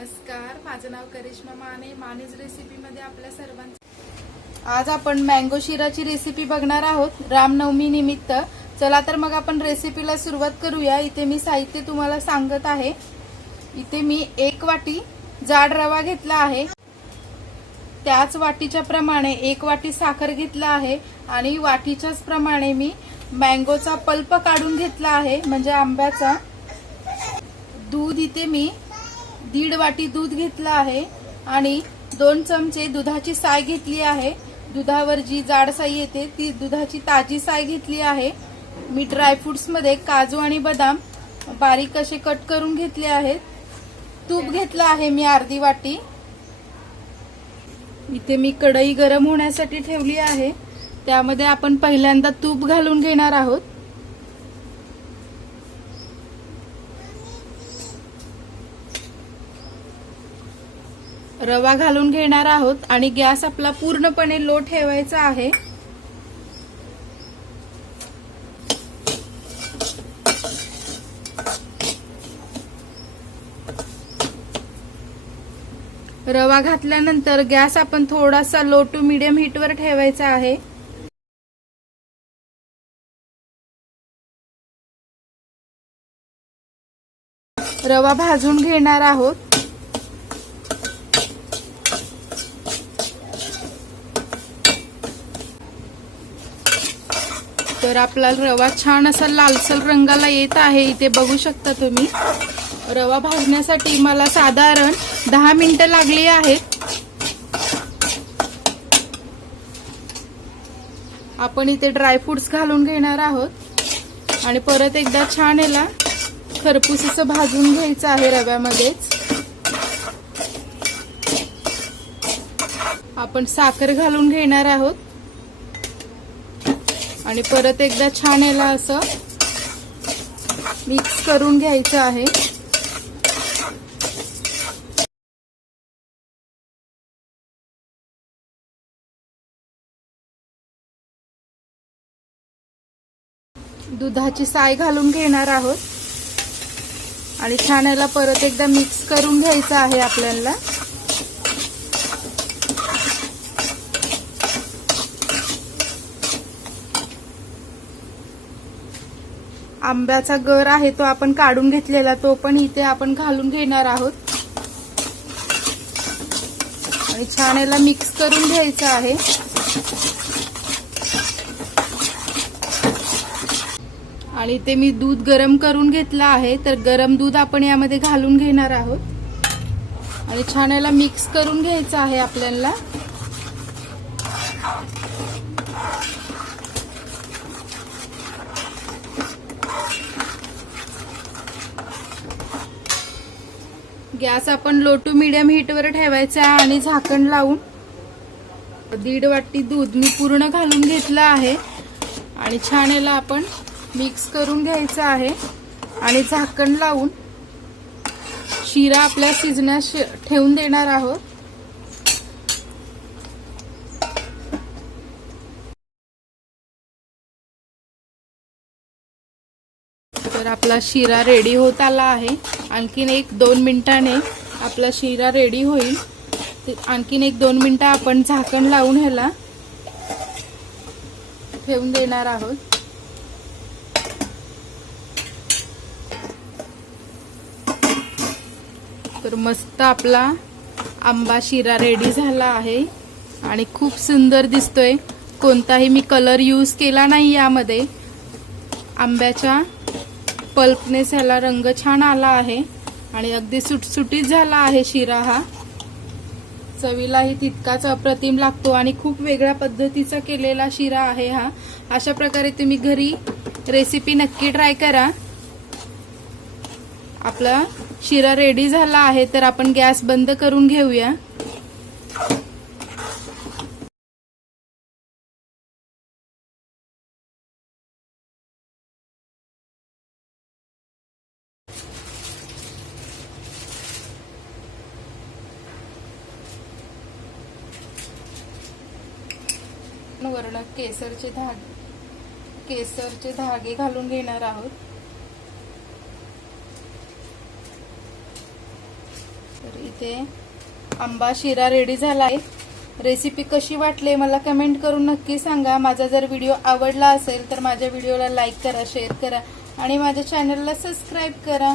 नमस्कार माझं नाव करिश्मा माने. मानेज रेसिपीमध्ये आपल्या सर्वांचं आज आपण मँगो शिराची रेसिपी बघणार आहोत रामनवमी निमित्त. चला तर मग आपण रेसिपीला सुरुवात करूया. इथे मी साहित्य तुम्हाला सांगत आहे. इथे मी एक वाटी जाड रवा घेतला आहे. त्याच वाटीच्या प्रमाणे एक वाटी साखर घेतला आहे आणि वाटीच्याच प्रमाणे मी मँगोचा पल्प काढून घेतला आहे म्हणजे आंब्याचा. दूध इथे मी दीड वाटी दूध घेतलं आहे आणि दोन चमचे दुधाची साय घेतली आहे. दुधावर जी जाड साई येते ती दुधाची ताजी साय घेतली आहे. मी ड्रायफ्रुट्समध्ये काजू आणि बदाम बारीक असे कट करून घेतले आहेत. तूप घेतलं आहे मी अर्धी वाटी. इथे मी कढई गरम होण्यासाठी ठेवली आहे. त्यामध्ये आपण पहिल्यांदा तूप घालून घेणार आहोत. रवा घालून घेणार आहोत आणि गॅस आपला पूर्णपणे लो ठेवायचा आहे. रवा घातल्यानंतर गॅस आपण थोडासा लो टू मिडियम हीटवर ठेवायचा आहे. रवा भाजून घेणार आहोत. तर आपला रवा छान असा लालसर रंगाला येत आहे. इथे बघू शकता तुम्ही. रवा भाजण्यासाठी मला साधारण दहा मिनिटं लागली आहेत. आपण इथे ड्रायफ्रुट्स घालून घेणार आहोत. आणि परत एकदा छान याला खरपूस असं भाजून घ्यायचं आहे रव्यामध्येच. आपण साखर घालून घेणार आहोत. आणि परत एकदा छान याला असं मिक्स करून घ्यायचं आहे. दुधाची साय घालून घेणार आहोत. आणि छान याला परत एकदा मिक्स करून घ्यायचं आहे आपल्याला. आंब्याचा गर आहे तो आपण काढून घेतलेला तो पण इथे आपण घालून घेणार आहोत. आणि छान याला मिक्स करून घ्यायचं आहे. आणि ते मी दूध गरम करून घेतलं आहे तर गरम दूध आपण यामध्ये घालून घेणार आहोत. आणि छान याला मिक्स करून घ्यायचं आहे आपल्याला. गॅस आपण लो टू मिडियम हीटवर ठेवायचा आहे आणि झाकण लावून दीड वाटी दूध मी पूर्ण घालून घेतलं आहे. आणि छान याला आपण मिक्स करून घ्यायचं आहे. आणि झाकण लावून शिरा आपल्या शिजण्यास ठेवून देणार आहोत. तर आपला शिरा रेडी होत आला आहे. आणखीन एक दोन मिनटाने आपला शिरा रेडी होईल. आणखीन एक दोन मिनटं आपण झाकण लावून ह्याला ठेवून देणार आहोत. तर मस्त आपला आंबा शिरा रेडी झाला आहे. आणि खूप सुंदर दिसतोय. कोणताही मी कलर यूज केला नाही यामध्ये. आंब्याच्या पल्पनेस ह्याला रंग छान आला आहे. आणि अगदी सुटसुटीत झाला आहे शिरा हा. चवीलाही तितकाच अप्रतिम लागतो आणि खूप वेगळ्या पद्धतीचा केलेला शिरा आहे हा. अशा प्रकारे तुम्ही घरी रेसिपी नक्की ट्राय करा. आपला शिरा रेडी झाला आहे तर आपण गॅस बंद करून घेऊया. वर्ण केसरचे धागे केसरचे धागे घालून घेणार आहोत. तर इथे आंबा शिरा रेडी झाला आहे रेसिपी कशी वाटली मला कमेंट करून नक्की सांगा. माझा जर व्हिडिओ आवडला असेल तर माझ्या व्हिडिओला लाईक करा शेअर करा आणि माझ्या चॅनलला सबस्क्राईब करा.